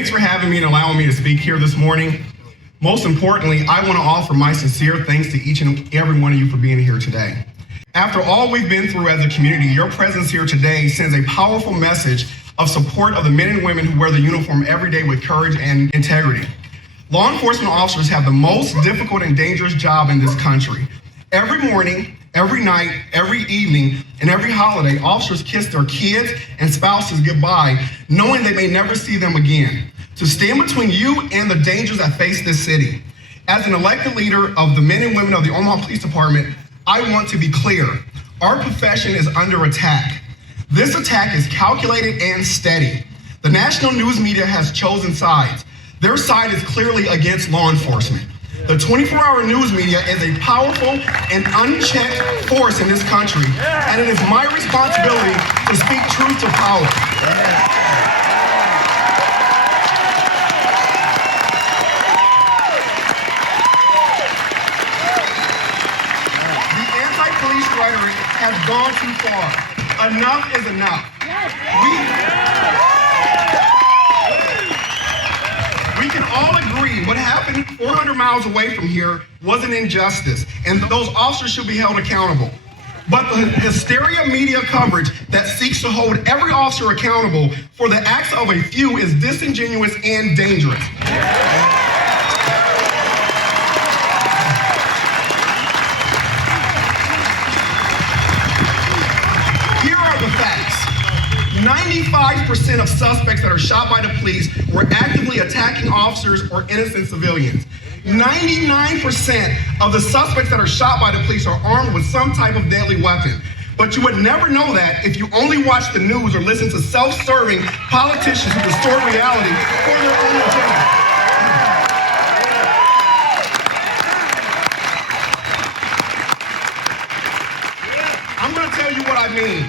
Thanks for having me and allowing me to speak here this morning. Most importantly, I want to offer my sincere thanks to each and every one of you for being here today. After all we've been through as a community, your presence here today sends a powerful message of support of the men and women who wear the uniform every day with courage and integrity. Law enforcement officers have the most difficult and dangerous job in this country. Every morning, every night, every evening, and every holiday, officers kiss their kids and spouses goodbye, knowing they may never see them again, to stand between you and the dangers that face this city. As an elected leader of the men and women of the Omaha Police Department, I want to be clear. Our profession is under attack. This attack is calculated and steady. The national news media has chosen sides. Their side is clearly against law enforcement. The 24-hour news media is a powerful and unchecked force in this country, and it is my responsibility to speak truth to power. The anti-police rhetoric has gone too far. Enough is enough. We can all agree what happened 400 miles away from here was an injustice, and those officers should be held accountable. But the hysteria media coverage that seeks to hold every officer accountable for the acts of a few is disingenuous and dangerous. Here are the facts. 95% of suspects that are shot by the police were actively attacking officers or innocent civilians. 99% of the suspects that are shot by the police are armed with some type of deadly weapon. But you would never know that if you only watch the news or listen to self-serving politicians who distort reality for their own agenda. I'm going to tell you what I mean.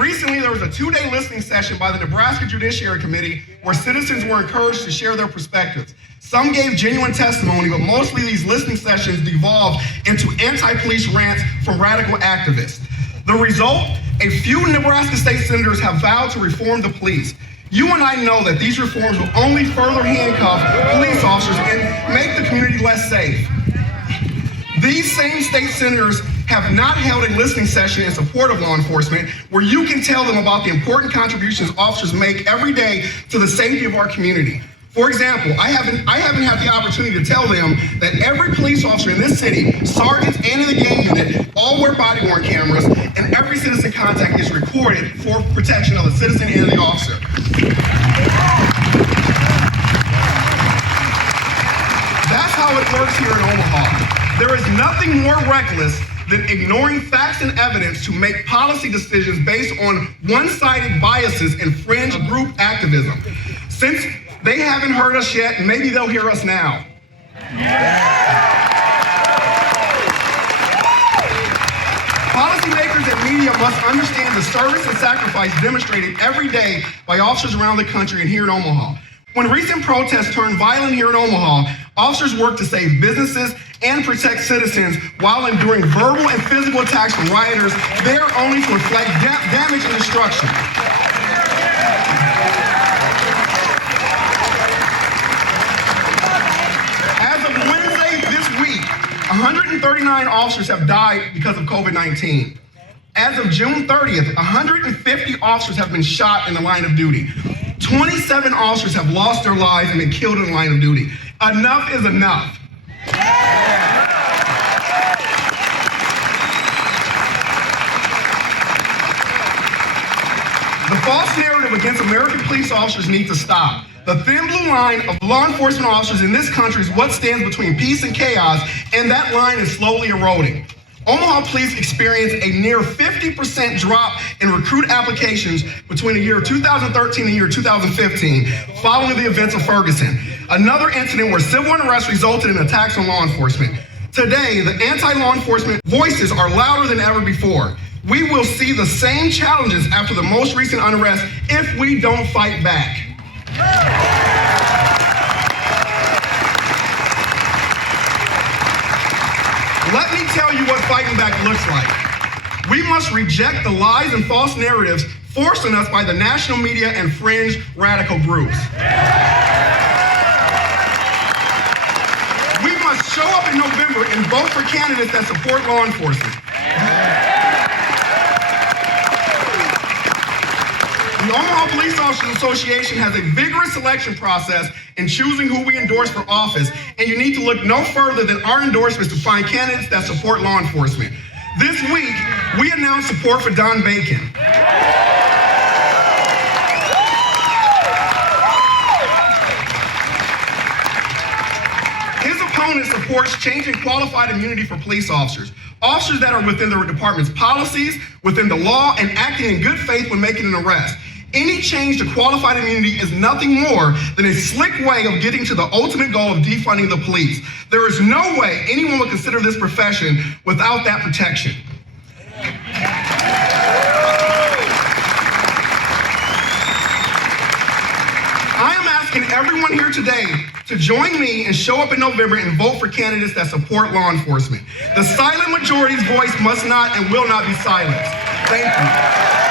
Recently, there was a 2-day listening session by the Nebraska Judiciary Committee where citizens were encouraged to share their perspectives. Some gave genuine testimony, but mostly these listening sessions devolved into anti-police rants from radical activists. The result? A few Nebraska state senators have vowed to reform the police. You and I know that these reforms will only further handcuff police officers and make the community less safe. These same state senators have not held a listening session in support of law enforcement where you can tell them about the important contributions officers make every day to the safety of our community. For example, I haven't had the opportunity to tell them that every police officer in this city, sergeants and in the gang unit, all wear body-worn cameras, and every citizen contact is recorded for protection of the citizen and the officer. That's how it works here in Omaha. There is nothing more reckless than ignoring facts and evidence to make policy decisions based on one-sided biases and fringe group activism. Since they haven't heard us yet, maybe they'll hear us now. Policymakers and media must understand the service and sacrifice demonstrated every day by officers around the country and here in Omaha. When recent protests turned violent here in Omaha, officers worked to save businesses and protect citizens while enduring verbal and physical attacks from rioters there only to inflict damage and destruction. As of Wednesday this week, 139 officers have died because of COVID-19. As of June 30th, 150 officers have been shot in the line of duty. 27 officers have lost their lives and been killed in the line of duty. Enough is enough. The false narrative against American police officers needs to stop. The thin blue line of law enforcement officers in this country is what stands between peace and chaos, and that line is slowly eroding. Omaha Police experienced a near 50% drop in recruit applications between the year 2013 and the year 2015, following the events of Ferguson, another incident where civil unrest resulted in attacks on law enforcement. Today, the anti-law enforcement voices are louder than ever before. We will see the same challenges after the most recent unrest if we don't fight back. Let me tell you what fighting back looks like. We must reject the lies and false narratives forced on us by the national media and fringe radical groups. We must show up in November and vote for candidates that support law enforcement. The Omaha Police Officers Association has a vigorous selection process in choosing who we endorse for office, and you need to look no further than our endorsements to find candidates that support law enforcement. This week, we announced support for Don Bacon. His opponent supports changing qualified immunity for police officers, officers that are within their department's policies, within the law, and acting in good faith when making an arrest. Any change to qualified immunity is nothing more than a slick way of getting to the ultimate goal of defunding the police. There is no way anyone would consider this profession without that protection. I am asking everyone here today to join me and show up in November and vote for candidates that support law enforcement. The silent majority's voice must not and will not be silenced. Thank you.